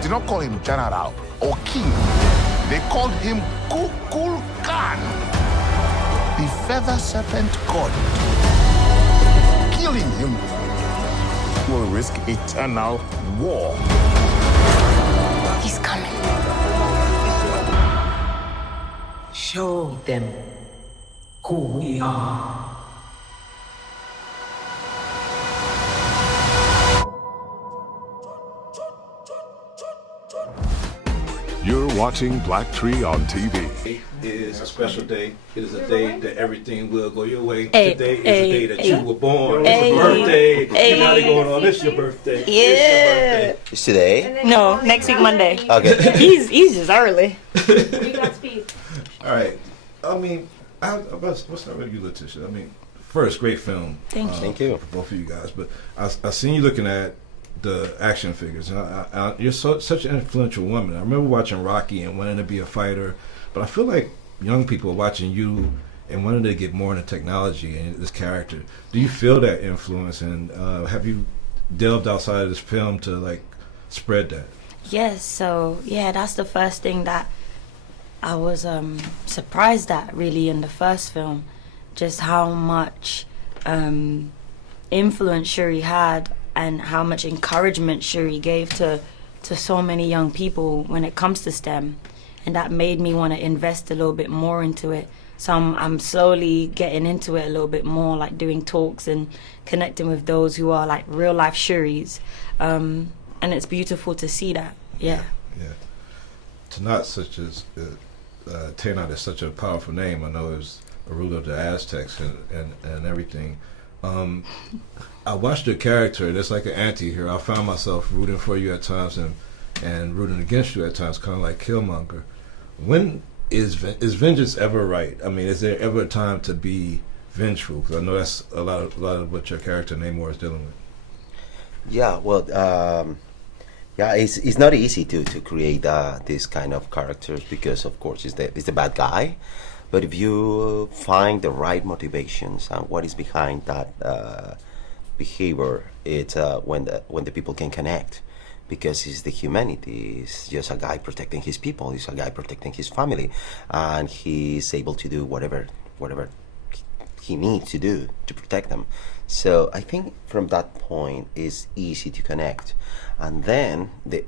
did not call him general or king. They called him Kukul Khan, the feather serpent god. Killing him will risk eternal war. He's coming. Show them who we are. You're watching Black Tree on TV. It is a special day. It is a day that everything will go your way. Hey, Today is hey, the day that hey. you were born. Hey, It's your birthday. hey. You're not going on. It's your birthday. Yeah. It's your birthday. It's today? No, next week Monday. Okay. He's just early. We got speed. All right. I mean, let's start with you, Letitia. I mean, first, great film. Thank you. Thank you. For both of you guys. But I seen you looking at the action figures. And you're such an influential woman. I remember watching Rocky and wanting to be a fighter. But I feel like young people are watching you and wanting to get more into technology and this character. Do you feel that influence? And have you delved outside of this film to like spread that? Yes, so yeah, that's the first thing that I was surprised at really in the first film, just how much influence Shuri had and how much encouragement Shuri gave to so many young people when it comes to STEM, and that made me want to invest a little bit more into it. So I'm slowly getting into it a little bit more, like doing talks and connecting with those who are like real life Shuris, and it's beautiful to see that. Yeah. Tenoch, such as Tenoch is such a powerful name. I know it was a ruler of the Aztecs and everything. I watched your character, and it's like an anti-hero. I found myself rooting for you at times and rooting against you at times, kind of like Killmonger. When is vengeance ever right? I mean, is there ever a time to be vengeful? Because I know that's a lot of what your character Namor is dealing with. Yeah, well, yeah, it's not easy to create this kind of characters because, of course, it's the bad guy. But if you find the right motivations and what is behind that behavior, it's when the people can connect, because it's the humanity. It's just a guy protecting his people. He's a guy protecting his family, and he's able to do whatever he needs to do to protect them. So I think from that point it's easy to connect. And then the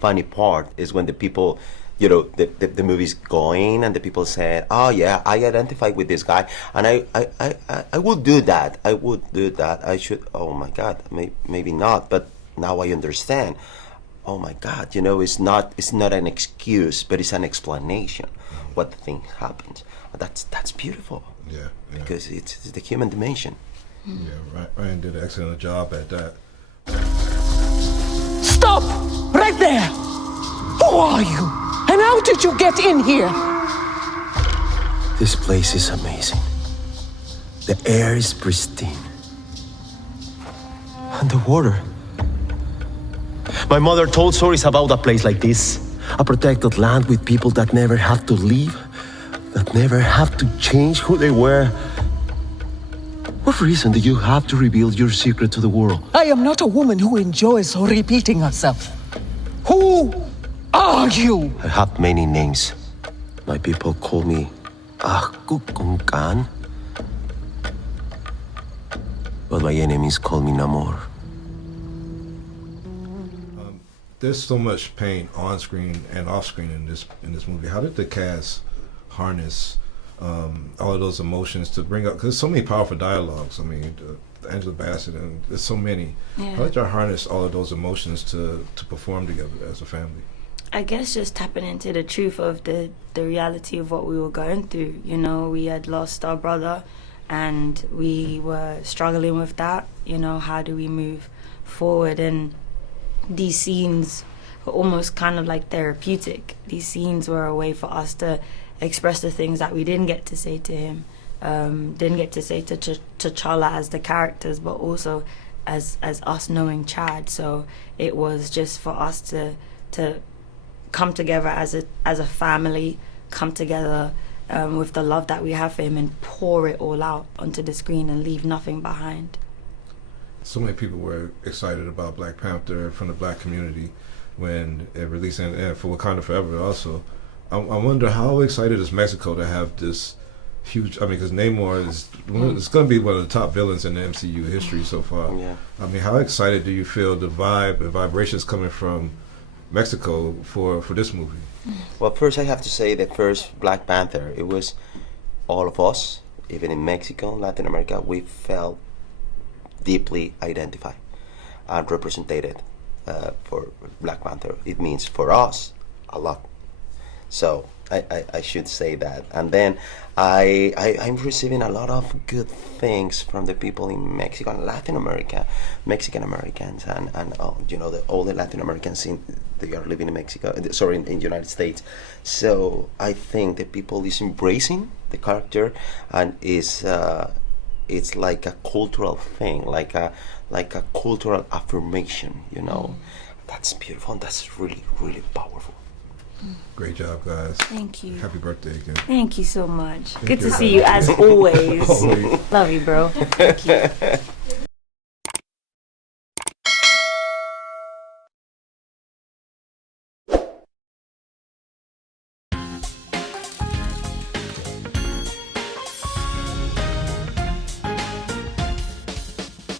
funny part is when the people, you know, the movie's going and the people say, oh yeah, I identify with this guy and I would do that. I would do that. I should, oh my God, maybe not, but now I understand. Oh my God, you know, it's not an excuse, but it's an explanation what the thing happened. That's beautiful. Yeah. Because it's the human dimension. Yeah, Ryan did an excellent job at that. Stop! Right there! Who are you? And how did you get in here? This place is amazing. The air is pristine. And the water. My mother told stories about a place like this. A protected land with people that never have to leave, that never have to change who they were. What reason do you have to reveal your secret to the world? I am not a woman who enjoys repeating herself. Who are you? I have many names. My people call me Khan, but my enemies call me Namor. There's so much pain on screen and off screen in this movie. How did the cast harness all of those emotions to bring up? Because there's so many powerful dialogues. I mean, Angela Bassett, and there's so many. Yeah. How did you harness all of those emotions to perform together as a family? I guess just tapping into the truth of the reality of what we were going through. You know, we had lost our brother and we were struggling with that. You know, how do we move forward? And these scenes were almost kind of like therapeutic. These scenes were a way for us to express the things that we didn't get to say to him, didn't get to say to T'Challa as the characters, but also as us knowing Chad. So it was just for us to come together as a family, come together with the love that we have for him and pour it all out onto the screen and leave nothing behind. So many people were excited about Black Panther from the Black community. when it released, and for Wakanda Forever also. I wonder how excited is Mexico to have this huge. I mean, because Namor is it's going to be one of the top villains in the MCU history so far. Yeah. I mean, how excited do you feel the vibrations coming from Mexico for this movie? Well, first I have to say the first Black Panther, it was all of us, even in Mexico, Latin America, we felt deeply identified and represented for Black Panther. It means for us a lot. So I should say that. And then I'm receiving a lot of good things from the people in Mexico and Latin America, Mexican Americans, and all the Latin Americans they are living in Mexico, in the United States. So I think the people is embracing the character, and it's like a cultural thing, like a cultural affirmation. That's beautiful, and that's really, really powerful. Great job, guys. Thank you. Happy birthday again. Thank you so much. Thank Good you. to see you as always. Always. Love you, bro. Thank you.